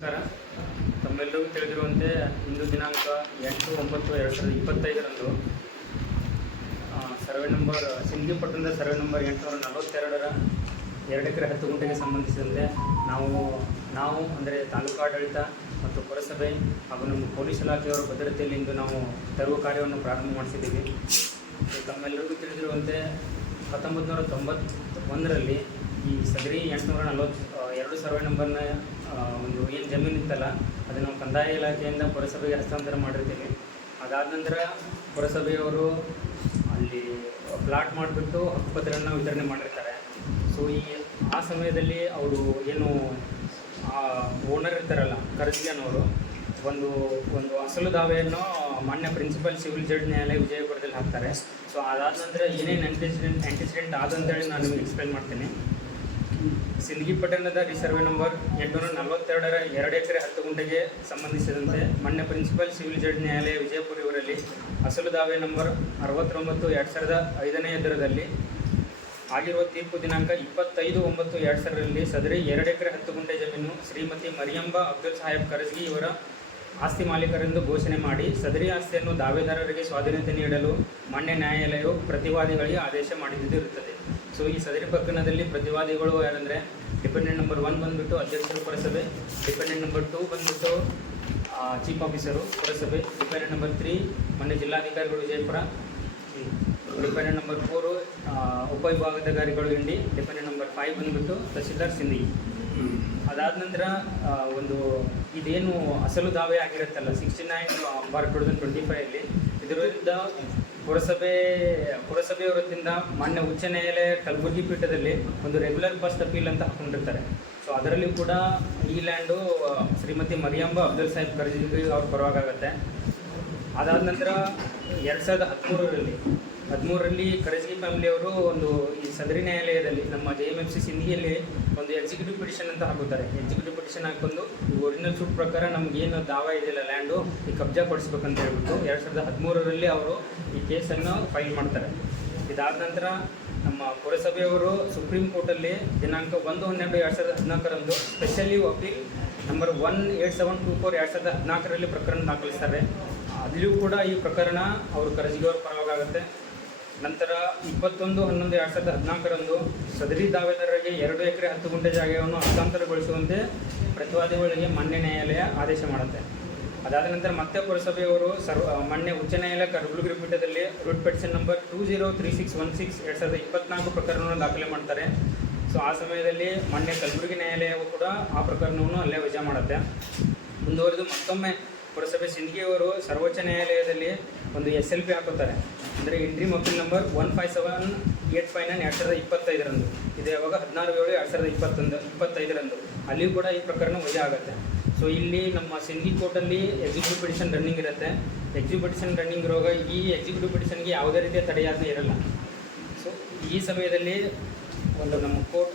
ನಮಸ್ಕಾರ. ತಮ್ಮೆಲ್ಲರಿಗೂ ತಿಳಿದಿರುವಂತೆ ಇಂದು ದಿನಾಂಕ 8/9/2025 ಸರ್ವೆ ನಂಬರ್ ಸಿಂದಗಿ ಪಟ್ಟಣದ ಸರ್ವೆ ನಂಬರ್ 842ರ 2 ಎಕರೆ 10 ಗುಂಟೆಗೆ ಸಂಬಂಧಿಸಿದಂತೆ ನಾವು ಅಂದರೆ ತಾಲೂಕಾಡಳಿತ ಮತ್ತು ಪುರಸಭೆ ಹಾಗೂ ನಮ್ಮ ಪೊಲೀಸ್ ಇಲಾಖೆಯವರ ಭದ್ರತೆಯಲ್ಲಿ ಇಂದು ನಾವು ತೆರವು ಕಾರ್ಯವನ್ನು ಪ್ರಾರಂಭ ಮಾಡಿಸಿದ್ದೀವಿ. ತಮ್ಮೆಲ್ಲರಿಗೂ ತಿಳಿದಿರುವಂತೆ 1991ರಲ್ಲಿ ಈ ಸದರಿ 842 ಸರ್ವೆ ನಂಬರ್ನ ಒಂದು ಏನು ಜಮೀನು ಇತ್ತಲ್ಲ ಅದನ್ನು ನಾವು ಕಂದಾಯ ಇಲಾಖೆಯಿಂದ ಪುರಸಭೆಗೆ ಹಸ್ತಾಂತರ ಮಾಡಿರ್ತೀವಿ. ಅದಾದ ನಂತರ ಪುರಸಭೆಯವರು ಅಲ್ಲಿ ಪ್ಲಾಟ್ ಮಾಡಿಬಿಟ್ಟು ಹಕ್ಕುಪತ್ರವನ್ನು ವಿತರಣೆ ಮಾಡಿರ್ತಾರೆ. ಸೊ ಆ ಸಮಯದಲ್ಲಿ ಅವರು ಏನು ಓನರ್ ಇರ್ತಾರಲ್ಲ ಕರ್ಜಿಯನ್ನವರು ಒಂದು ಅಸಲು ದಾವೆಯನ್ನು ಮಾನ್ಯ ಪ್ರಿನ್ಸಿಪಲ್ ಸಿವಿಲ್ ಜಡ್ಜ್ ನ್ಯಾಯಾಲಯ ವಿಜಯಪುರದಲ್ಲಿ ಹಾಕ್ತಾರೆ. ಸೊ ಅದಾದ ನಂತರ ಏನೇನು ಆಂಟಿಸಿಡೆಂಟ್ ಆದಂತೇಳಿ ನಾನು ನಿಮಗೆ ಎಕ್ಸ್ಪ್ಲೈನ್ ಮಾಡ್ತೀನಿ. ಸಿಂದಗಿ ಪಟ್ಟಣದ ಸರ್ವೆ ನಂಬರ್ 842ರ 2 ಎಕರೆ 10 ಗುಂಟೆಗೆ ಸಂಬಂಧಿಸಿದಂತೆ ಮಾನ್ಯ ಪ್ರಿನ್ಸಿಪಲ್ ಸಿವಿಲ್ ಜಡ್ಜ್ ನ್ಯಾಯಾಲಯ ವಿಜಯಪುರ ಇವರಲ್ಲಿ ಅಸಲು ದಾವೆ ನಂಬರ್ 69/2005ನೇ ದರದಲ್ಲಿ ಆಗಿರುವ ತೀರ್ಪು ದಿನಾಂಕ 25/9/2000ರಲ್ಲಿ ಸದರಿ 2 ಎಕರೆ 10 ಗುಂಟೆ ಜಮೀನು ಶ್ರೀಮತಿ ಮರಿಯಂಬಾ ಅಬ್ದುಲ್ ಸಾಹೇಬ್ ಕರಜ್ಗಿ ಇವರ ಆಸ್ತಿ ಮಾಲೀಕರೆಂದು ಘೋಷಣೆ ಮಾಡಿ ಸದರಿ ಆಸ್ತಿಯನ್ನು ದಾವೆದಾರರಿಗೆ ಸ್ವಾಧೀನತೆ ನೀಡಲು ಮಾನ್ಯ ನ್ಯಾಯಾಲಯವು ಪ್ರತಿವಾದಿಗಳಿಗೆ ಆದೇಶ ಮಾಡಿದ್ದಿರುತ್ತದೆ. ಸೊ ಈ ಸದರಿ ಪ್ರಕರಣದಲ್ಲಿ ಪ್ರತಿವಾದಿಗಳು ಯಾರಂದರೆ ಡಿಪೆಂಡೆಂಟ್ ನಂಬರ್ 1 ಬಂದುಬಿಟ್ಟು ಅಧ್ಯಕ್ಷರು ಪುರಸಭೆ, ಡಿಪೆಂಡೆಂಟ್ ನಂಬರ್ 2 ಬಂದುಬಿಟ್ಟು ಚೀಫ್ ಆಫೀಸರು ಪುರಸಭೆ, ಡಿಪೆಂಡೆಂಟ್ ನಂಬರ್ 3 ಮಾನ್ಯ ಜಿಲ್ಲಾಧಿಕಾರಿಗಳು ವಿಜಯಪುರ, ಡಿಪೆಂಡೆಂಟ್ ನಂಬರ್ 4 ಉಪವಿಭಾಗಾಧಿಕಾರಿಗಳು ಇಂಡಿ, ಡಿಪೆಂಡೆಂಟ್ ನಂಬರ್ 5 ಬಂದುಬಿಟ್ಟು ತಹಸೀಲ್ದಾರ್ ಸಿಂದಗಿ. ಅದಾದ ನಂತರ ಇದೇನು ಅಸಲು ದಾವೆ ಆಗಿರುತ್ತಲ್ಲ 69/2025 ಇದರ ವಿರುದ್ಧ ಪುರಸಭೆಯ ವೃತ್ತಿಯಿಂದ ಮಾನ್ಯ ಉಚ್ಚ ನ್ಯಾಯಾಲಯ ಕಲಬುರಗಿ ಪೀಠದಲ್ಲಿ ಒಂದು ರೆಗ್ಯುಲರ್ ಫಸ್ಟ್ ಅಪೀಲ್ ಅಂತ ಹಾಕೊಂಡಿರ್ತಾರೆ. ಸೊ ಅದರಲ್ಲಿ ಕೂಡ ಈ ಲ್ಯಾಂಡು ಶ್ರೀಮತಿ ಮರಿಯಂಬಾ ಅಬ್ದುಲ್ ಸಾಹೇಬ್ ಕರ್ಜಿ ಅವ್ರ ಪರವಾಗುತ್ತೆ. ಅದಾದ ನಂತರ 2013ರಲ್ಲಿ ಕರಜ್ಗಿ ಫ್ಯಾಮಿಲಿಯವರು ಈ ಸದರಿ ನ್ಯಾಯಾಲಯದಲ್ಲಿ ನಮ್ಮ JMFC ಸಿಂದಗಿಯಲ್ಲಿ ಒಂದು ಎಕ್ಸಿಕ್ಯೂಟಿವ್ ಪಿಟಿಷನ್ ಅಂತ ಹಾಕುತ್ತಾರೆ. ಎಕ್ಸಿಕ್ಯೂಟಿವ್ ಪಿಟಿಷನ್ ಹಾಕೊಂಡು ಒರಿಜಿನಲ್ ಸೂಟ್ ಪ್ರಕಾರ ನಮಗೇನು ದಾವಾ ಇದೆಯಲ್ಲ ಲ್ಯಾಂಡು ಈ ಕಬ್ಜಾ ಕೊಡಿಸ್ಬೇಕಂತ ಹೇಳ್ಬಿಟ್ಟು 2013ರಲ್ಲಿ ಅವರು ಈ ಕೇಸನ್ನು ಫೈಲ್ ಮಾಡ್ತಾರೆ. ಇದಾದ ನಂತರ ನಮ್ಮ ಪುರಸಭೆಯವರು ಸುಪ್ರೀಂ ಕೋರ್ಟಲ್ಲಿ ದಿನಾಂಕ 1/12/2014ರಂದು ಸ್ಪೆಷಲಿ ಅಪೀಲ್ ನಂಬರ್ 18724/2014ರಲ್ಲಿ ಪ್ರಕರಣ ದಾಖಲಿಸ್ತಾರೆ. ಅಲ್ಲಿಯೂ ಕೂಡ ಈ ಪ್ರಕರಣ ಅವರು ಕರಜ್ಗಿಯವ್ರ ಪರವಾಗುತ್ತೆ. ನಂತರ 21/11/2014ರಂದು ಸದರಿ ದಾವೆದಾರರಿಗೆ 2 ಎಕರೆ 10 ಗುಂಟೆ ಜಾಗವನ್ನು ಹಸ್ತಾಂತರಗೊಳಿಸುವಂತೆ ಪ್ರತಿವಾದಿಗಳಿಗೆ ಮಾನ್ಯ ನ್ಯಾಯಾಲಯ ಆದೇಶ ಮಾಡುತ್ತೆ. ಅದಾದ ನಂತರ ಮತ್ತೆ ಪುರಸಭೆಯವರು ಮಾನ್ಯ ಉಚ್ಚ ನ್ಯಾಯಾಲಯ ಕಲಬುರಗಿ ಪೀಠದಲ್ಲಿ ರೂಟ್ ಪೆಟಿಷನ್ ನಂಬರ್ 203616/2024 ಪ್ರಕರಣವನ್ನು ದಾಖಲೆ ಮಾಡ್ತಾರೆ. ಸೊ ಆ ಸಮಯದಲ್ಲಿ ಮಾನ್ಯ ಕಲಬುರಗಿ ನ್ಯಾಯಾಲಯವು ಕೂಡ ಆ ಪ್ರಕರಣವನ್ನು ಅಲ್ಲೇ ವಜಾ ಮಾಡುತ್ತೆ. ಮುಂದುವರೆದು ಮತ್ತೊಮ್ಮೆ ಪುರಸಭೆ ಸಿಂದಗಿಯವರು ಸರ್ವೋಚ್ಚ ನ್ಯಾಯಾಲಯದಲ್ಲಿ ಒಂದು SLP ಹಾಕುತ್ತಾರೆ. ಅಂದರೆ ಇಂಟ್ರಿಮ್ ಅಪೀಲ್ ನಂಬರ್ 157/859/2025 ಇದು ಯಾವಾಗ 16/7/2025 ಅಲ್ಲಿಯೂ ಕೂಡ ಈ ಪ್ರಕರಣ ವಜಾ ಆಗುತ್ತೆ. ಸೊ ಇಲ್ಲಿ ನಮ್ಮ ಸಿಂದಗಿ ಕೋರ್ಟಲ್ಲಿ ಎಕ್ಸಿಕ್ಯೂಟಿವ್ ಪಿಟಿಷನ್ ರನ್ನಿಂಗ್ ಇರುತ್ತೆ. ಎಕ್ಸಿಕ್ಯೂಟಿವ್ ಪಿಟಿಷನ್ ರನ್ನಿಂಗ್ ಇರುವಾಗ ಈ ಎಕ್ಸಿಕ್ಯೂಟಿವ್ ಪಿಟಿಷನ್ಗೆ ಯಾವುದೇ ರೀತಿಯ ತಡೆಯಾಜ್ಞೆ ಇರಲ್ಲ. ಸೊ ಈ ಸಮಯದಲ್ಲಿ ನಮ್ಮ ಕೋರ್ಟ್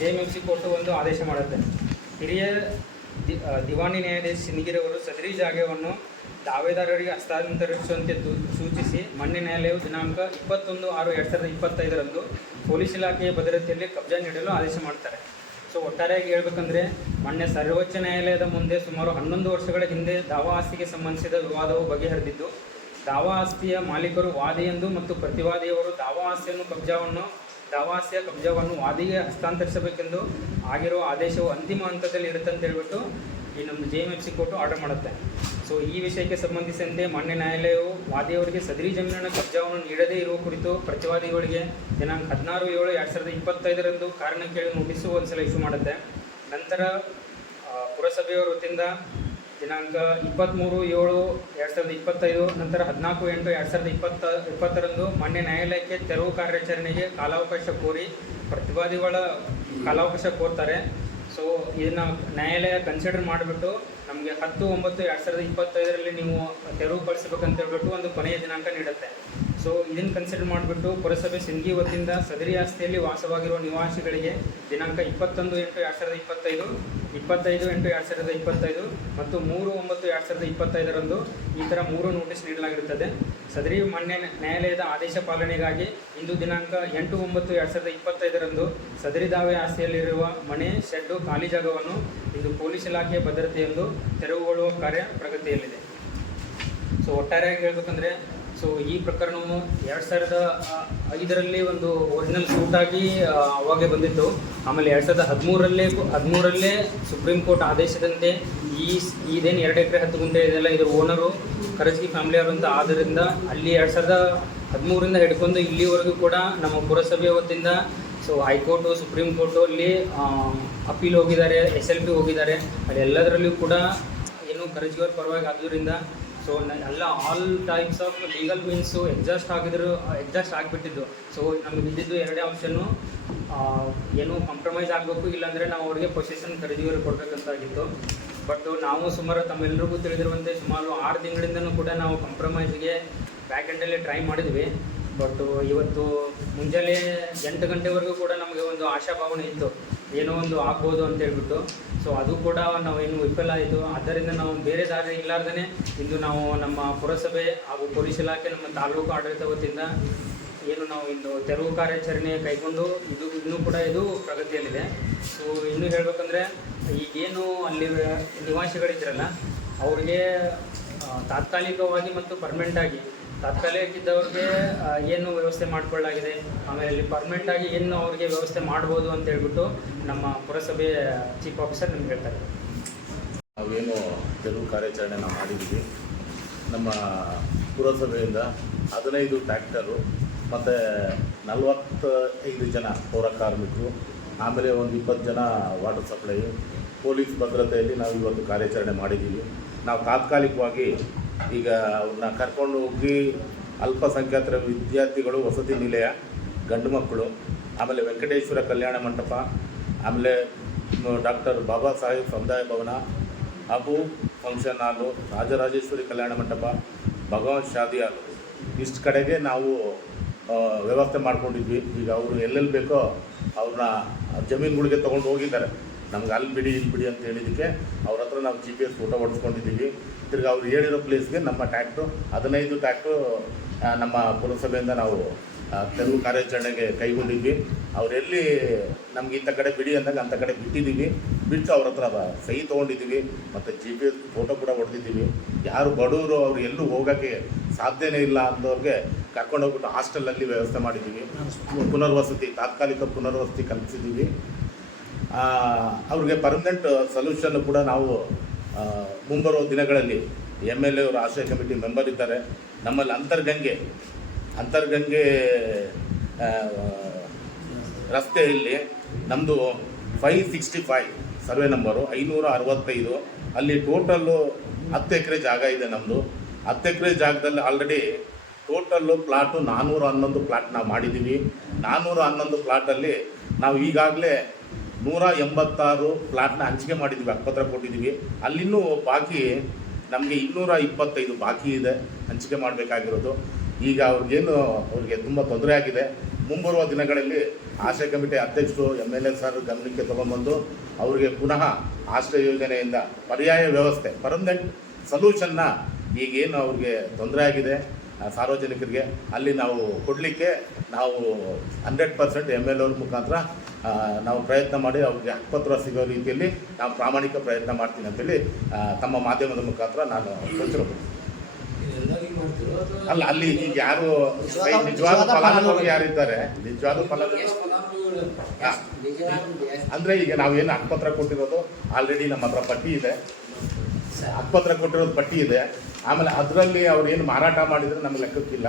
JMFC ಕೋರ್ಟು ಒಂದು ಆದೇಶ ಮಾಡುತ್ತೆ. ಹಿರಿಯ ದಿವಾನಿ ನ್ಯಾಯಾಧೀಶ ಸಿಂದಗಿರವರು ಸದರಿ ಜಾಗವನ್ನು ದಾವೆದಾರರಿಗೆ ಹಸ್ತಾಂತರಿಸುವಂತೆ ಸೂಚಿಸಿ ಮಾನ್ಯ ನ್ಯಾಯಾಲಯವು ದಿನಾಂಕ 21/6/2025 ಪೊಲೀಸ್ ಇಲಾಖೆಯ ಭದ್ರತೆಯಲ್ಲಿ ಕಬ್ಜಾ ನೀಡಲು ಆದೇಶ ಮಾಡ್ತಾರೆ. ಸೊ ಒಟ್ಟಾರೆಯಾಗಿ ಹೇಳ್ಬೇಕಂದ್ರೆ ಮಾನ್ಯ ಸರ್ವೋಚ್ಚ ನ್ಯಾಯಾಲಯದ ಮುಂದೆ ಸುಮಾರು 11 ವರ್ಷಗಳ ಹಿಂದೆ ದಾವಾ ಆಸ್ತಿಗೆ ಸಂಬಂಧಿಸಿದ ವಿವಾದವು ಬಗೆಹರಿದಿದ್ದು ದಾವಾ ಆಸ್ತಿಯ ಮಾಲೀಕರು ವಾದಿಯೆಂದು ಮತ್ತು ಪ್ರತಿವಾದಿಯವರು ದಾವಾ ಆಸ್ತಿಯ ಕಬ್ಜಾವನ್ನು ವಾದಿಗೆ ಹಸ್ತಾಂತರಿಸಬೇಕೆಂದು ಆಗಿರುವ ಆದೇಶವು ಅಂತಿಮ ಹಂತದಲ್ಲಿ ಇರುತ್ತೆ ಅಂತ ಹೇಳ್ಬಿಟ್ಟು ಈ ನಮ್ಮ JMFC ಕೋರ್ಟು ಆರ್ಡರ್ ಮಾಡುತ್ತೆ. ಸೊ ಈ ವಿಷಯಕ್ಕೆ ಸಂಬಂಧಿಸಿದಂತೆ ಮಾನ್ಯ ನ್ಯಾಯಾಲಯವು ವಾದಿಯವರಿಗೆ ಸದರಿ ಜಮೀನಿನ ಕಬ್ಜಾವನ್ನು ನೀಡದೇ ಇರುವ ಕುರಿತು ಪ್ರತಿವಾದಿಗಳಿಗೆ ದಿನಾಂಕ 16/7/2025 ಕಾರಣ ಕೇಳಿ ನೋಟಿಸು ಒಂದ್ಸಲ ಇಶ್ಯೂ ಮಾಡುತ್ತೆ. ನಂತರ ಪುರಸಭೆಯವರ ವತಿಯಿಂದ ದಿನಾಂಕ 23/7/2025 ನಂತರ 14/8/2020 ಮಾನ್ಯ ನ್ಯಾಯಾಲಯಕ್ಕೆ ತೆರವು ಕಾರ್ಯಾಚರಣೆಗೆ ಕಾಲಾವಕಾಶ ಕೋರಿ ಪ್ರತಿವಾದಿಗಳ ಕಾಲಾವಕಾಶ ಕೋರ್ತಾರೆ. ಸೊ ಇದನ್ನು ನ್ಯಾಯಾಲಯ ಕನ್ಸಿಡರ್ ಮಾಡಿಬಿಟ್ಟು ನಮಗೆ 10/9/2025 ನೀವು ತೆರವು ಕಳಿಸ್ಬೇಕಂತ ಹೇಳ್ಬಿಟ್ಟು ಒಂದು ಕೊನೆಯ ದಿನಾಂಕ ನೀಡುತ್ತೆ. ಸೊ ಇದನ್ನು ಕನ್ಸಿಡರ್ ಮಾಡಿಬಿಟ್ಟು ಪುರಸಭೆ ಸಿಂಧಗಿ ವತಿಯಿಂದ ಸದರಿ ಆಸ್ತಿಯಲ್ಲಿ ವಾಸವಾಗಿರುವ ನಿವಾಸಿಗಳಿಗೆ ದಿನಾಂಕ 21/8/2025, 25/8/2025 ಮತ್ತು 3/9/2025 ಈ ಥರ 3 ನೋಟಿಸ್ ನೀಡಲಾಗಿರುತ್ತದೆ. ಸದರಿ ಮಾನ್ಯ ನ್ಯಾಯಾಲಯದ ಆದೇಶ ಪಾಲನೆಗಾಗಿ ಇಂದು ದಿನಾಂಕ 8/9/2025 ಸದರಿ ದಾವೆ ಆಸ್ತಿಯಲ್ಲಿರುವ ಮನೆ, ಶೆಡ್ಡು, ಖಾಲಿ ಜಾಗವನ್ನು ಇಂದು ಪೊಲೀಸ್ ಇಲಾಖೆಯ ಭದ್ರತೆಯೆಂದು ತೆರವುಗೊಳ್ಳುವ ಕಾರ್ಯ ಪ್ರಗತಿಯಲ್ಲಿದೆ. ಸೊ ಒಟ್ಟಾರೆಯಾಗಿ ಹೇಳ್ಬೇಕಂದ್ರೆ, ಸೊ ಈ ಪ್ರಕರಣವು 2005ರಲ್ಲಿ ಒಂದು ಒರಿಜಿನಲ್ ಸೂಟಾಗಿ ಅವಾಗೆ ಬಂದಿತ್ತು. ಆಮೇಲೆ 2013ರಲ್ಲೇ ಸುಪ್ರೀಂ ಕೋರ್ಟ್ ಆದೇಶದಂತೆ ಇದೇನು 2 ಎಕರೆ 10 ಗುಂಟೆ ಇದೆಲ್ಲ ಇದ್ರ ಓನರು ಕರಜಗಿ ಫ್ಯಾಮಿಲಿಯವರು ಅಂತ ಆದ್ದರಿಂದ ಅಲ್ಲಿ 2013ರಿಂದ ಹಿಡ್ಕೊಂಡು ಇಲ್ಲಿವರೆಗೂ ಕೂಡ ನಮ್ಮ ಪುರಸಭೆ ವತಿಯಿಂದ ಸೊ ಹೈಕೋರ್ಟು, ಸುಪ್ರೀಂ ಕೋರ್ಟು ಅಲ್ಲಿ ಅಪೀಲ್ ಹೋಗಿದ್ದಾರೆ, SLP ಹೋಗಿದ್ದಾರೆ. ಅಲ್ಲಿ ಎಲ್ಲದರಲ್ಲೂ ಕೂಡ ಏನು ಕರಜಗಿಯವ್ರ ಪರವಾಗಿ ಆದ್ದರಿಂದ ಸೊ ಎಲ್ಲ all types of legal means exhaust ಆಗಿಬಿಟ್ಟಿದ್ದು. ಸೊ ನಮಗೆ ಇದ್ದಿದ್ದು 2 ಆಪ್ಷನ್ನು, ಏನು ಕಾಂಪ್ರಮೈಸ್ ಆಗಬೇಕು, ಇಲ್ಲಾಂದರೆ ನಾವು ಅವ್ರಿಗೆ ಪೊಸಿಷನ್ ಕರಜಗಿಯವ್ರಿಗೆ ಕೊಡಬೇಕಂತಾಗಿತ್ತು. ಬಟ್ ನಾವು ಸುಮಾರು ತಮ್ಮೆಲ್ಲರಿಗೂ ತಿಳಿದಿರುವಂತೆ ಸುಮಾರು 6 ತಿಂಗಳಿಂದನೂ ಕೂಡ ನಾವು ಕಾಂಪ್ರಮೈಸ್ಗೆ ಬ್ಯಾಕ್ ಎಂಡಲ್ಲಿ ಟ್ರೈ ಮಾಡಿದ್ವಿ. ಬಟ್ ಇವತ್ತು ಮುಂಜಾನೆ 8 ಗಂಟೆವರೆಗೂ ಕೂಡ ನಮಗೆ ಒಂದು ಆಶಾಭಾವನೆ ಇತ್ತು, ಏನೋ ಒಂದು ಆಗ್ಬೋದು ಅಂತ ಹೇಳ್ಬಿಟ್ಟು. ಸೊ ಅದು ಕೂಡ ನಾವೇನು ವಿಫಲ ಆಯಿತು. ಆದ್ದರಿಂದ ನಾವು ಬೇರೆ ದಾರಿ ಇಲ್ಲಾರ್ದೇ ಇಂದು ನಾವು ನಮ್ಮ ಪುರಸಭೆ ಹಾಗೂ ಪೊಲೀಸ್ ಇಲಾಖೆ, ನಮ್ಮ ತಾಲೂಕು ಆಡಳಿತ ವತಿಯಿಂದ ಏನು ನಾವು ಇಂದು ತೆರವು ಕಾರ್ಯಾಚರಣೆ ಕೈಗೊಂಡು ಇನ್ನೂ ಕೂಡ ಇದು ಪ್ರಗತಿಯಲ್ಲಿದೆ. ಸೊ ಇನ್ನೂ ಹೇಳಬೇಕಂದ್ರೆ, ಈಗೇನು ಅಲ್ಲಿ ನಿವಾಸಿಗಳಿದ್ರಲ್ಲ ಅವ್ರಿಗೆ ತಾತ್ಕಾಲಿಕವಾಗಿ ಮತ್ತು ಪರ್ಮನೆಂಟಾಗಿ, ತಾತ್ಕಾಲಿಕಿದ್ದವ್ರಿಗೆ ಏನು ವ್ಯವಸ್ಥೆ ಮಾಡಿಕೊಳ್ಳಲಾಗಿದೆ, ಆಮೇಲೆ ಇಲ್ಲಿ ಪರ್ಮನೆಂಟಾಗಿ ಏನು ಅವ್ರಿಗೆ ವ್ಯವಸ್ಥೆ ಮಾಡ್ಬೋದು ಅಂತ ಹೇಳ್ಬಿಟ್ಟು ನಮ್ಮ ಪುರಸಭೆ ಚೀಫ್ ಆಫೀಸರ್ ನಿಮ್ಗೆ ಹೇಳ್ತಾರೆ. ನಾವೇನು ತೆರವು ಕಾರ್ಯಾಚರಣೆ ನಾವು ಮಾಡಿದ್ದೀವಿ. ನಮ್ಮ ಪುರಸಭೆಯಿಂದ 15 ಟ್ರ್ಯಾಕ್ಟರು ಮತ್ತು 45 ಜನ ಪೌರ ಕಾರ್ಮಿಕರು, ಆಮೇಲೆ ಒಂದು 20 ಜನ ವಾಟರ್ ಸಪ್ಲೈ, ಪೊಲೀಸ್ ಭದ್ರತೆಯಲ್ಲಿ ನಾವು ಇವತ್ತು ಕಾರ್ಯಾಚರಣೆ ಮಾಡಿದ್ದೀವಿ. ನಾವು ತಾತ್ಕಾಲಿಕವಾಗಿ ಈಗ ಅವ್ರನ್ನ ಕರ್ಕೊಂಡು ಹೋಗಿ ಅಲ್ಪಸಂಖ್ಯಾತರ ವಿದ್ಯಾರ್ಥಿಗಳು ವಸತಿ ನಿಲಯ, ಗಂಡು ಮಕ್ಕಳು, ಆಮೇಲೆ ವೆಂಕಟೇಶ್ವರ ಕಲ್ಯಾಣ ಮಂಟಪ, ಆಮೇಲೆ ಡಾಕ್ಟರ್ ಬಾಬಾ ಸಾಹೇಬ್ ಸಮುದಾಯ ಭವನ, ಅಬು ಫಂಕ್ಷನ್ ಹಾಲು, ರಾಜರಾಜೇಶ್ವರಿ ಕಲ್ಯಾಣ ಮಂಟಪ, ಭಗವಂತ್ ಶಾದಿ ಹಾಲು, ಇಷ್ಟು ಕಡೆಗೆ ನಾವು ವ್ಯವಸ್ಥೆ ಮಾಡ್ಕೊಂಡಿದ್ವಿ. ಈಗ ಅವರು ಎಲ್ಲೆಲ್ಲಿ ಬೇಕೋ ಅವ್ರನ್ನ ಜಮೀನುಗಳಿಗೆ ತೊಗೊಂಡು ಹೋಗಿದ್ದಾರೆ. ನಮ್ಗೆ ಅಲ್ಲಿ ಬಿಡಿ ಇಲ್ಲಿ ಬಿಡಿ ಅಂತ ಹೇಳಿದ್ದಕ್ಕೆ ಅವ್ರ ಹತ್ರ ನಾವು GPS ಫೋಟೋ ಹೊಡೆಸ್ಕೊಂಡಿದ್ದೀವಿ. ತಿರ್ಗಿ ಅವ್ರು ಹೇಳಿರೋ ಪ್ಲೇಸ್ಗೆ ನಮ್ಮ ಟ್ರ್ಯಾಕ್ಟ್ರು 15 ಟ್ರ್ಯಾಕ್ಟ್ರು ನಮ್ಮ ಪುರಸಭೆಯಿಂದ ನಾವು ತೆರವು ಕಾರ್ಯಾಚರಣೆಗೆ ಕೈಗೊಂಡಿದ್ವಿ. ಅವರೆಲ್ಲಿ ನಮ್ಗೆ ಇಂಥ ಕಡೆ ಬಿಡಿ ಅಂದಾಗ ಅಂಥ ಕಡೆ ಬಿಟ್ಟು ಅವ್ರ ಹತ್ರ ಸಹಿ ತೊಗೊಂಡಿದ್ದೀವಿ ಮತ್ತು GPS ಫೋಟೋ ಕೂಡ ಹೊಡೆದಿದ್ದೀವಿ. ಯಾರು ಬಡವರು ಅವ್ರು ಎಲ್ಲೂ ಹೋಗೋಕ್ಕೆ ಸಾಧ್ಯನೇ ಇಲ್ಲ ಅಂದವ್ರಿಗೆ ಕರ್ಕೊಂಡೋಗ್ಬಿಟ್ಟು ಹಾಸ್ಟೆಲಲ್ಲಿ ವ್ಯವಸ್ಥೆ ಮಾಡಿದ್ದೀವಿ. ಪುನರ್ವಸತಿ, ತಾತ್ಕಾಲಿಕ ಪುನರ್ವಸತಿ ಕಲ್ಪಿಸಿದ್ದೀವಿ. ಅವ್ರಿಗೆ ಪರ್ಮನೆಂಟ್ ಸೊಲ್ಯೂಷನ್ ಕೂಡ ನಾವು ಮುಂಬರುವ ದಿನಗಳಲ್ಲಿ MLA ಅವರು ಆಶ್ರಯ ಕಮಿಟಿ ಮೆಂಬರ್ ಇದ್ದಾರೆ. ನಮ್ಮಲ್ಲಿ ಅಂತರ್ಗಂಗೆ ರಸ್ತೆಯಲ್ಲಿ ನಮ್ಮದು 565 ಸರ್ವೆ ನಂಬರು 565, ಅಲ್ಲಿ ಟೋಟಲ್ಲು 10 ಎಕರೆ ಜಾಗ ಇದೆ ನಮ್ಮದು. 10 ಎಕರೆ ಜಾಗದಲ್ಲಿ ಆಲ್ರೆಡಿ ಟೋಟಲ್ಲು ಪ್ಲಾಟು 411 ಪ್ಲಾಟ್ ನಾವು ಮಾಡಿದ್ದೀವಿ. 411 ಪ್ಲಾಟಲ್ಲಿ ನಾವು ಈಗಾಗಲೇ 186 ಪ್ಲಾಟ್ನ ಹಂಚಿಕೆ ಮಾಡಿದ್ದೀವಿ, ಹಕ್ಕುಪತ್ರ ಕೊಟ್ಟಿದ್ದೀವಿ. ಅಲ್ಲಿನ್ನೂ ಬಾಕಿ ನಮಗೆ 225 ಬಾಕಿ ಇದೆ ಹಂಚಿಕೆ ಮಾಡಬೇಕಾಗಿರೋದು. ಈಗ ಅವ್ರಿಗೆ ತುಂಬ ತೊಂದರೆ ಆಗಿದೆ. ಮುಂಬರುವ ದಿನಗಳಲ್ಲಿ ಆಶ್ರಯ ಕಮಿಟಿ ಅಧ್ಯಕ್ಷರು MLA ಸರ್ ಗಮನಕ್ಕೆ ತೊಗೊಂಡ್ಬಂದು ಅವರಿಗೆ ಪುನಃ ಆಶ್ರಯ ಯೋಜನೆಯಿಂದ ಪರ್ಯಾಯ ವ್ಯವಸ್ಥೆ, ಪರ್ಮನೆಂಟ್ ಸೊಲ್ಯೂಷನ್ನ ಈಗೇನು ಅವ್ರಿಗೆ ತೊಂದರೆ ಆಗಿದೆ ಸಾರ್ವಜನಿಕರಿಗೆ ಅಲ್ಲಿ ನಾವು ಕೊಡಲಿಕ್ಕೆ ನಾವು 100% MLA ಅವ್ರ ಮುಖಾಂತರ ನಾವು ಪ್ರಯತ್ನ ಮಾಡಿ ಅವ್ರಿಗೆ ಹಕ್ಕುಪತ್ರ ಸಿಗೋ ರೀತಿಯಲ್ಲಿ ನಾವು ಪ್ರಾಮಾಣಿಕ ಪ್ರಯತ್ನ ಮಾಡ್ತೀನಿ ಅಂತೇಳಿ ತಮ್ಮ ಮಾಧ್ಯಮದ ಮುಖಾಂತರ ನಾನು ಸೂಚಿಸಬಹುದು. ಅಲ್ಲ, ಅಲ್ಲಿ ಈಗ ಯಾರು ನಿಜವಾದ ಫಲಾನುಭವಿ ಯಾರಿದ್ದಾರೆ, ನಿಜವಾದ ಫಲಾನುಭವಿ ಅಂದರೆ ಈಗ ನಾವೇನು ಹಕ್ಕುಪತ್ರ ಕೊಟ್ಟಿರೋದು ಆಲ್ರೆಡಿ ನಮ್ಮ ಹತ್ರ ಪಟ್ಟಿ ಇದೆ, ಹಕ್ಕುಪತ್ರ ಕೊಟ್ಟಿರೋದು ಪಟ್ಟಿ ಇದೆ. ಆಮೇಲೆ ಅದರಲ್ಲಿ ಅವ್ರು ಏನು ಮಾರಾಟ ಮಾಡಿದರೆ ನಮ್ಗೆ ಲೆಕ್ಕಕ್ಕಿಲ್ಲ.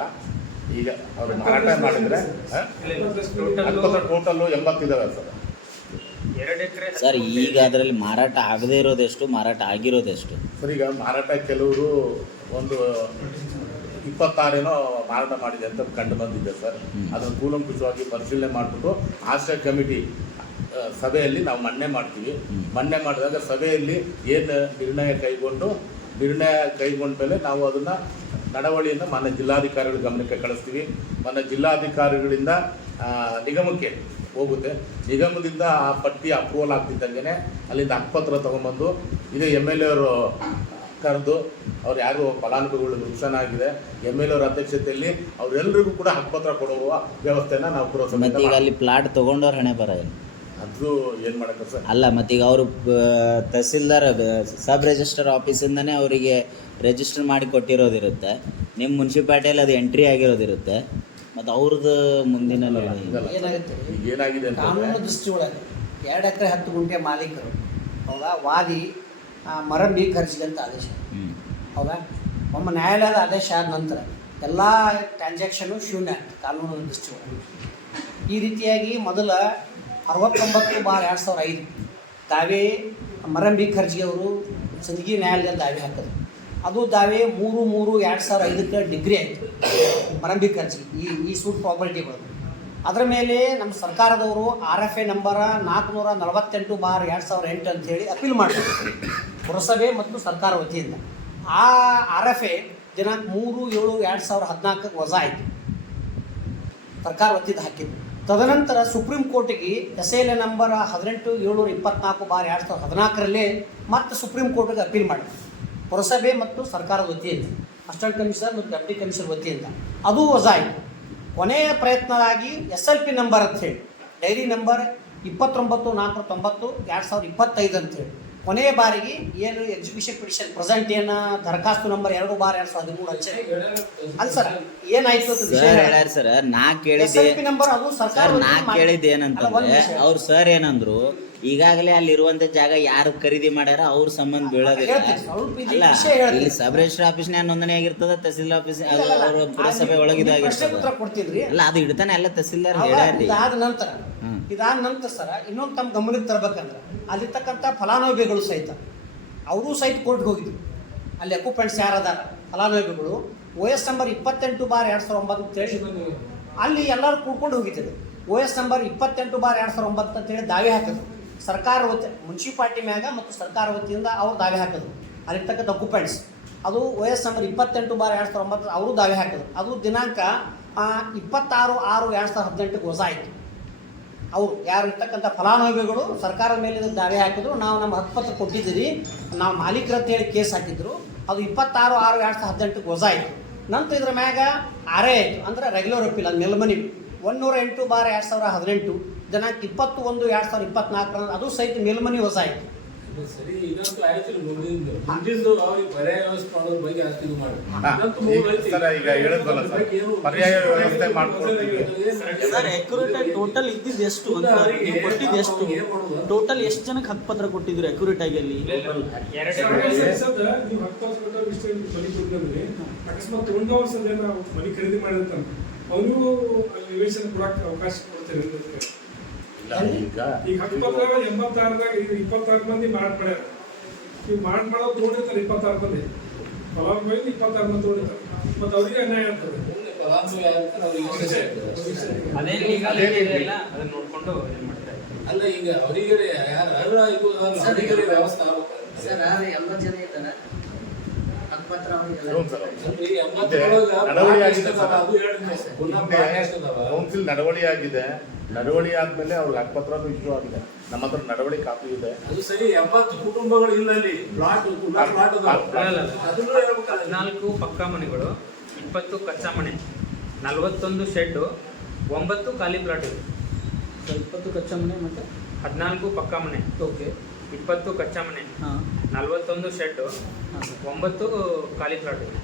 ಈಗ ಅವರು ಮಾರಾಟ ಮಾಡಿದರೆ ಹಕ್ಕುಪತ್ರ ಟೋಟಲ್ಲು 80 ಇದಾವೆ ಸರ್. ಸರ್ ಈಗ ಅದರಲ್ಲಿ ಮಾರಾಟ ಆಗದೇ ಇರೋದೆಷ್ಟು, ಮಾರಾಟ ಆಗಿರೋದೆಷ್ಟು? ಸರ್ ಈಗ ಮಾರಾಟ ಕೆಲವರು ಒಂದು 26 ಮಾರಾಟ ಮಾಡಿದೆ ಅಂತ ಕಂಡು ಬಂದಿದೆ ಸರ್. ಅದನ್ನು ಕೂಲಂಕುಷವಾಗಿ ಪರಿಶೀಲನೆ ಮಾಡಿಬಿಟ್ಟು ಆಶ್ರಯ ಕಮಿಟಿ ಸಭೆಯಲ್ಲಿ ನಾವು ಮನ್ನಣೆ ಮಾಡ್ತೀವಿ. ಮನ್ನಣೆ ಮಾಡಿದಾಗ ಸಭೆಯಲ್ಲಿ ಏನು ನಿರ್ಣಯ ಕೈಗೊಂಡ ಮೇಲೆ ನಾವು ಅದನ್ನು ನಡವಳಿಯನ್ನು ಮಾನ್ಯ ಜಿಲ್ಲಾಧಿಕಾರಿಗಳ ಗಮನಕ್ಕೆ ಕಳಿಸ್ತೀವಿ. ಮಾನ್ಯ ಜಿಲ್ಲಾಧಿಕಾರಿಗಳಿಂದ ನಿಗಮಕ್ಕೆ ಹೋಗುತ್ತೆ. ನಿಗಮದಿಂದ ಆ ಪಟ್ಟಿ ಅಪ್ರೂವಲ್ ಆಗ್ತಿದ್ದಂಗೆ ಅಲ್ಲಿಂದ ಹಕ್ಕುಪತ್ರ ತೊಗೊಂಬಂದು ಇದೇ MLA ಅವರು ಕರೆದು ಅವ್ರು ಯಾರು ಫಲಾನುಭವಿಗಳು ನುಕ್ಸಾನ ಆಗಿದೆ MLA ಅವರ ಅಧ್ಯಕ್ಷತೆಯಲ್ಲಿ ಅವರೆಲ್ಲರಿಗೂ ಕೂಡ ಹಕ್ಕುಪತ್ರ ಕೊಡುವ ವ್ಯವಸ್ಥೆನ ನಾವು ಮತ್ತೆ ಈಗ ಅಲ್ಲಿ ಪ್ಲಾಟ್ ತೊಗೊಂಡವ್ರ ಹಣೆ ಬರ ಏನು? ಅದು ಏನು ಮಾಡೋಕ್ಕೆ ಸರ್? ಅಲ್ಲ ಮತ್ತೀಗ ಅವರು ತಹಸೀಲ್ದಾರ್ ಸಬ್ ರಿಜಿಸ್ಟರ್ ಆಫೀಸಿಂದನೇ ಅವರಿಗೆ ರಿಜಿಸ್ಟರ್ ಮಾಡಿ ಕೊಟ್ಟಿರೋದಿರುತ್ತೆ. ನಿಮ್ಮ ಮುನ್ಸಿಪಾಲ್ಟಿಯಲ್ಲಿ ಅದು ಎಂಟ್ರಿ ಆಗಿರೋದಿರುತ್ತೆ. ಮತ್ತು ಅವ್ರದ್ದು ಮುಂದಿನ ಏನಾಗುತ್ತೆ ಈಗ ಏನಾಗಿದೆ ಅಂತ ಕಾನೂನು ದೃಷ್ಟಿ ಒಳಗೆ 2 ಎಕರೆ 10 ಗುಂಟೆ ಮಾಲೀಕರು ಹೌದಾ, ವಾದಿ ಮರಳಿ ಖರ್ಚಿಗೆ ಅಂತ ಆದೇಶ ಹೌದಾ. ಒಮ್ಮೆ ನ್ಯಾಯಾಲಯದ ಆದೇಶ ಆದ ನಂತರ ಎಲ್ಲ ಟ್ರಾನ್ಸಾಕ್ಷನು ಶೂನ್ಯ ಕಾನೂನು ದೃಷ್ಟಿ ಒಳಗೆ. ಈ ರೀತಿಯಾಗಿ ಮೊದಲ 69/2005 ದಾವೆ ಮರಂಬಿ ಖರ್ಜಿಗೆ ಅವರು ಸಂದಗಿ ನ್ಯಾಯಾಲಯದಲ್ಲಿ ದಾವೆ ಹಾಕಿದ್ರು. ಅದು ದಾವೆ 3/3/2005 ಡಿಗ್ರಿ ಆಯಿತು ಮರಂಬಿ ಖರ್ಜಿ ಈ ಸೂಟ್ ಪ್ರಾಪರ್ಟಿಗಳು. ಅದರ ಮೇಲೆ ನಮ್ಮ ಸರ್ಕಾರದವರು RFA ನಂಬರ 448/2008 ಅಂತೇಳಿ ಅಪೀಲ್ ಮಾಡಿದ್ರು ಪುರಸಭೆ ಮತ್ತು ಸರ್ಕಾರ ವತಿಯಿಂದ. ಆ RFA ದಿನಾಂಕ 3/7/2014 ವಜಾ ಆಯಿತು, ಸರ್ಕಾರ ವತಿಯಿಂದ ಹಾಕಿದ್ದು. ತದನಂತರ ಸುಪ್ರೀಂ ಕೋರ್ಟಿಗೆ SLA ನಂಬರ್ 18/724/2014 ಮತ್ತೆ ಸುಪ್ರೀಂ ಕೋರ್ಟಿಗೆ ಅಪೀಲ್ ಮಾಡಿದ್ರು ಪುರಸಭೆ ಮತ್ತು ಸರ್ಕಾರದ ವತಿಯಿಂದ, ಅಸಿಸ್ಟೆಂಟ್ ಕಮಿಷನರ್ ಮತ್ತು ಡೆಪ್ಟಿ ಕಮಿಷನರ್ ವತಿಯಿಂದ. ಅದು ವಜಾ ಆಯಿತು. ಕೊನೆಯ ಪ್ರಯತ್ನವಾಗಿ SLP ನಂಬರ್ ಅಂಥೇಳಿ ಡೈರಿ ನಂಬರ್ 29/490/2025 ಅಂಥೇಳಿ ಕೊನೆಯ ಬಾರಿಗೆ ಏನು ಎಕ್ಸಿಕ್ಯೂಷನ್ ಪಿಟಿಷನ್ ಪ್ರೆಸೆಂಟ್ ಏನು ದರಖಾಸ್ತು ನಂಬರ್ 2/2013 ಹಂಚನೆ ಅಲ್ಲ ಸರ್. ಏನಾಯ್ತು ಅಂತ ಸರ್ ನಾ ಕೇಳಿದ್ದೆ ನಂಬರ್ ಅದು ಸರ್ಕಾರ ನಾ ಕೇಳಿದ್ದೆ ಏನಂತಂದ್ರೆ ಅವ್ರು ಸರ್ ಏನಂದ್ರು, ಈಗಾಗಲೇ ಅಲ್ಲಿರುವಂತ ಜಾಗ ಯಾರು ಖರೀದಿ ಮಾಡ್ಯಾರ ಅವ್ರ ಸಂಬಂಧ ಬೀಳೋದಿಲ್ಲ. ಅಲ್ಲ ಇಲ್ಲಿ ಸಬ್ ರಿಜಿಸ್ಟರ್ ಆಫೀಸ್ನ್ಯಾಗ ನೋಂದಣಿ ಆಗಿರ್ತದ, ತಹಸೀಲ್ ಆಫೀಸ್ ಅವ್ರ ಪುರಸಭೆ ಒಳಗಿದಾಗಿರ್ತದೆ. ಅಲ್ಲ ಅದು ಇಡ್ತಾನೆ ಎಲ್ಲ ತಹಸೀಲ್ದಾರ್ ಹೇಳ್ಯಾರಿ. ಇದಾದ ನಂತರ ಸರ ಇನ್ನೊಂದು ತಮ್ಮ ಗಮನಕ್ಕೆ ತರಬೇಕಂದ್ರೆ ಅಲ್ಲಿರ್ತಕ್ಕಂಥ ಫಲಾನುಭವಿಗಳು ಸಹಿತ ಅವರು ಸಹಿತ ಕೋರ್ಟ್ಗೆ ಹೋಗಿದ್ರು. ಅಲ್ಲಿ ಅಕ್ಯುಪೆಂಟ್ಸ್ ಯಾರದಾರ ಫಲಾನುಭವಿಗಳು OS ನಂಬರ್ 28/2009 ಅಂತೇಳಿ ಅಲ್ಲಿ ಎಲ್ಲರೂ ಕೂಡ್ಕೊಂಡು ಹೋಗಿದ್ರು. OS ನಂಬರ್ 28/2009 ಅಂತೇಳಿ ದಾವೆ ಹಾಕಿದ್ರು ಸರ್ಕಾರ ವತಿ ಮುನ್ಸಿಪಾಲ್ಟಿ ಮ್ಯಾಗ ಮತ್ತು ಸರ್ಕಾರ ವತಿಯಿಂದ ಅವ್ರು ದಾವೆ ಹಾಕಿದ್ರು. ಅಲ್ಲಿರ್ತಕ್ಕಂಥ ಅಕ್ಯುಪೆಂಟ್ಸ್ ಅದು OS ನಂಬರ್ 28/2009 ಅವರು ದಾವೆ ಹಾಕಿದ್ರು. ಅದು ದಿನಾಂಕ 26/6/2018 ವಜಾ ಆಯಿತು. ಅವರು ಯಾರು ಇರ್ತಕ್ಕಂಥ ಫಲಾನುಭವಿಗಳು ಸರ್ಕಾರದ ಮೇಲೆ ದಾವೆ ಹಾಕಿದ್ರು, ನಾವು ನಮ್ಮ ಹಕ್ಕುಪತ್ರ ಕೊಟ್ಟಿದ್ದೀರಿ, ನಾವು ಮಾಲೀಕರು ಅಂತೇಳಿ ಕೇಸ್ ಹಾಕಿದ್ರು. ಅದು 26/6/2018 ವಜಾ ಆಯಿತು. ನಂತರ ಇದ್ರ ಮ್ಯಾಗ RA ಆಯಿತು, ಅಂದರೆ ರೆಗ್ಯುಲರ್ ಅಪೀಲ್, ಅದು ಮೇಲ್ಮನಿ 108/2018 ದಿನಾಂಕ 21/2024 ಅದು ಸಹಿತ ಮೇಲ್ಮನಿ ವಜಾ ಆಯಿತು. ಸರಿ, ಇದಂತೂ ಆಯ್ತು. ಮುಂದಿಂದು ಅವ್ರಿಗೆ ಪರ್ಯಾಯ ವ್ಯವಸ್ಥೆ ಮಾಡೋದ್ರ ಬಗ್ಗೆ ಅಷ್ಟು ಇದು ಮಾಡಿ ಈಗ ಹೇಳಿದ್ವಲ್ಲ ಸರ್, ಪರ್ಯಾಯ ವ್ಯವಸ್ಥೆ ಮಾಡ್ಕೊಳ್ತೀವಿ ಸರ್. ಅಕ್ಯುರೇಟ್ ಆಗಿ ಟೋಟಲ್ ಇದ್ದಿದ್ದು ಎಷ್ಟು ಅಂತ ಕೊಟ್ಟಿದ್ದು ಎಷ್ಟು, ಟೋಟಲ್ ಎಷ್ಟು ಜನಕ್ಕೆ ಹಕ್ಕುಪತ್ರ ಕೊಟ್ಟಿದ್ರು ಅಕ್ಯುರೇಟ್ ಆಗಿ ಅಲ್ಲಿ? ನೀವು ಹಕ್ಕುಪತ್ರ ಇಷ್ಟು ಮನೆ ಕೊಟ್ಟಿದ್ರೆ ಅಕಸ್ಮಾತ್ ತೊಗೊಂಡವ್ರ ಸದ್ಯ ನಾವು ಮನೆ ಖರೀದಿ ಮಾಡಿದಂತ ಅವರಿಗೂ ಅಲ್ಲಿ ನಿವೇಶನ ಕೊಡಕ್ಕೆ ಅವಕಾಶ ಕೊಡ್ತೇನೆ. ಈಗ ಹಕ್ಕುಪತ್ರ 86ದಾಗ ಈಗ 26 ಮಂದಿ ಮಾಡ್ಯಾರ. ನೀವು ಮಾಡೋದು ತೊಗೊಂಡಿರ್ತಾರೆ 26 ಮಂದಿ ಫಲಾನುಭವಿ 26 ಮಂದಿ ತೊಗೊಂಡಿರ್ತಾರೆ. ಮತ್ತೆ ಅವರಿಗೆ ಅನ್ಯಾಯ ಆಗ್ತದೆ. ಅದೇ ಲೀಗಾಲಿಟಿ ಇದೆಯಲ್ಲ ಅದನ್ನ ನೋಡ್ಕೊಂಡು ಏನು ಮಾಡ್ತಾರೆ. ಅಲ್ಲ ಈಗ ಅವರಿಗೆ ಯಾರು ಅರ್ಹ ಇದು ಅವರಿಗೆ ವ್ಯವಸ್ಥೆ ಆಗ್ಬೇಕು ಸರ್. ಎಲ್ಲ ಜನ ಇದ್ದಾರೆ ಹಕ್ಕುಪತ್ರ ಕೌನ್ಸಿಲ್ ನಡವಳಿ ಆಗಿದೆ. ನಡವಳಿ ಆದ್ಮೇಲೆ ಅವ್ರಿಗೆ ಹಕ್ಕುಪತ್ರನೂ ಇಶ್ಯೂ ಆಗಿದೆ. ನಮ್ಮ ಹತ್ರ ನಡವಳಿ ಕಾಪಿ ಇದೆ. ಅದು ಸರಿ. 80 ಕುಟುಂಬಗಳು ಇಲ್ಲ ಅಲ್ಲಿ. ಪ್ಲಾಟ್ 14 ಪಕ್ಕಾ ಮನೆಗಳು, 20 ಕಚ್ಚಾ ಮನೆ, 41 ಶೆಡ್ಡು, 9 ಖಾಲಿ ಪ್ಲಾಟ್ ಇದೆ. 20 ಕಚ್ಚಾ ಮನೆ ಮತ್ತು 14 ಪಕ್ಕಾ ಮನೆ, ಓಕೆ, 20 ಕಚ್ಚಾ ಮನೆ, 41 ಶೆಡ್ಡು, 9 ಖಾಲಿ ಪ್ಲಾಟ್ ಇದೆ.